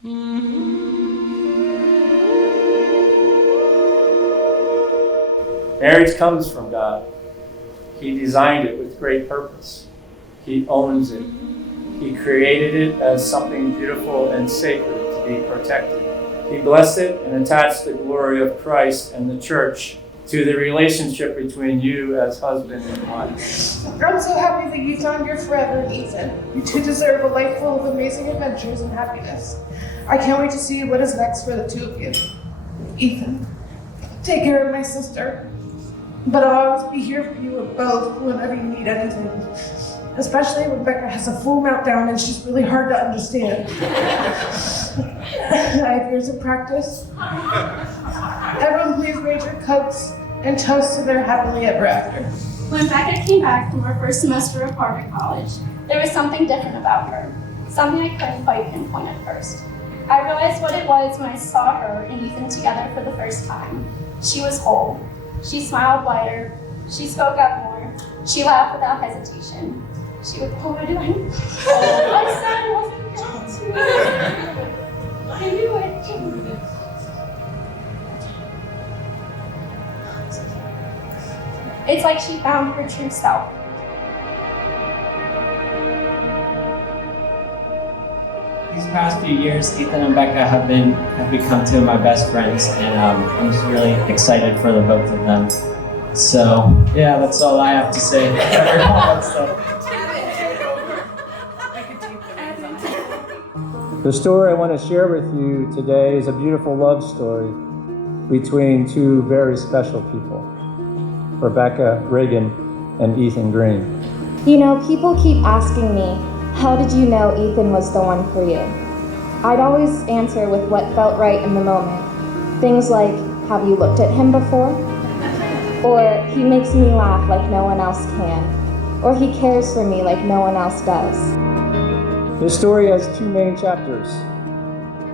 Marriage comes from God. He designed it with great purpose. He owns it. He created it as something beautiful and sacred to be protected. He blessed it and attached the glory of Christ and the church to the relationship between you as husband and wife. I'm so happy that you found your forever, Ethan. You two deserve a life full of amazing adventures and happiness. I can't wait to see what is next for the two of you. Ethan, take care of my sister. But I'll always be here for you both whenever you need anything. Especially when Becca has a full meltdown and she's really hard to understand. I have years of practice. Everyone please raise your cups and toast to their happily ever after. When Becca came back from her first semester of private college, there was something different about her. Something I couldn't quite pinpoint at first. I realized what it was when I saw her and Ethan together for the first time. She was whole. She smiled wider. She spoke up more. She laughed without hesitation. She would, what did I do? I said I wasn't going to. I knew it. It's like she found her true self. These past few years, Ethan and Becca have become two of my best friends, and I'm just really excited for the both of them. So, yeah, that's all I have to say. The story I want to share with you today is a beautiful love story between two very special people, Rebekah Reagan and Ethan Green. You know, people keep asking me, how did you know Ethan was the one for you? I'd always answer with what felt right in the moment. Things like, have you looked at him before? Or, he makes me laugh like no one else can. Or, he cares for me like no one else does. This story has two main chapters.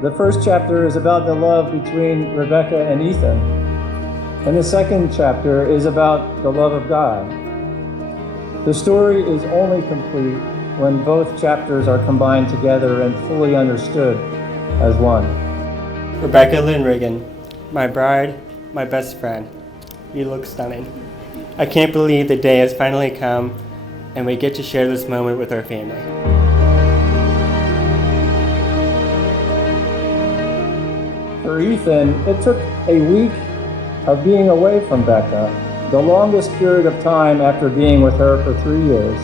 The first chapter is about the love between Rebekah and Ethan. And the second chapter is about the love of God. The story is only complete when both chapters are combined together and fully understood as one. Rebekah Lynn Reagan, my bride, my best friend. You look stunning. I can't believe the day has finally come and we get to share this moment with our family. For Ethan, it took a week of being away from Becca, the longest period of time after being with her for 3 years,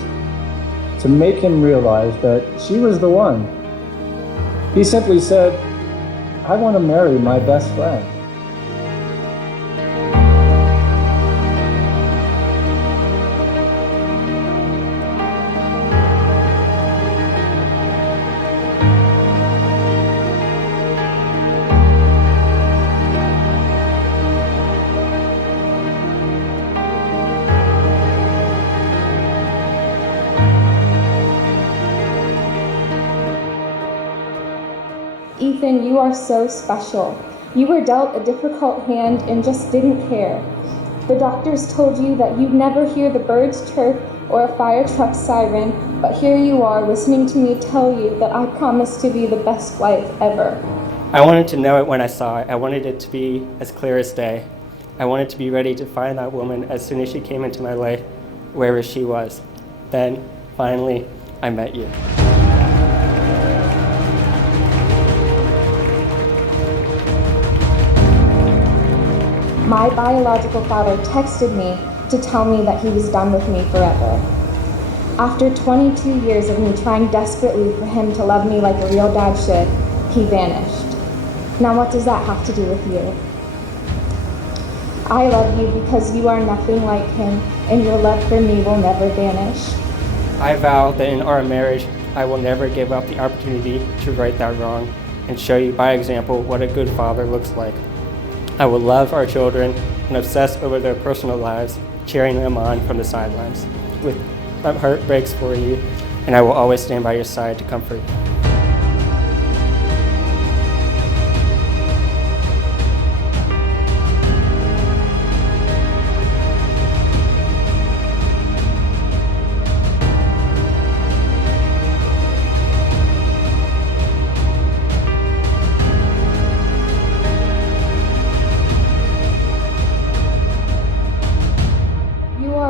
to make him realize that she was the one. He simply said, I want to marry my best friend. Ethan, you are so special. You were dealt a difficult hand and just didn't care. The doctors told you that you'd never hear the birds chirp or a fire truck siren, but here you are listening to me tell you that I promised to be the best wife ever. I wanted to know it when I saw it. I wanted it to be as clear as day. I wanted to be ready to find that woman as soon as she came into my life, wherever she was. Then, finally, I met you. My biological father texted me to tell me that he was done with me forever. After 22 years of me trying desperately for him to love me like a real dad should, he vanished. Now what does that have to do with you? I love you because you are nothing like him, and your love for me will never vanish. I vow that in our marriage, I will never give up the opportunity to right that wrong and show you by example what a good father looks like. I will love our children and obsess over their personal lives, cheering them on from the sidelines. My heart breaks for you, and I will always stand by your side to comfort you.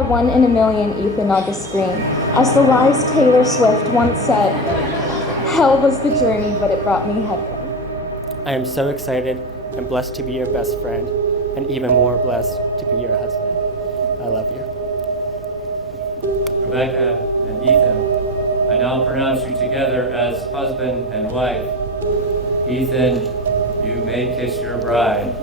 are 1 in a million, Ethan August Green. As the wise Taylor Swift once said, hell was the journey, but it brought me heaven. I am so excited and blessed to be your best friend, and even more blessed to be your husband. I love you. Rebekah and Ethan, I now pronounce you together as husband and wife. Ethan, you may kiss your bride.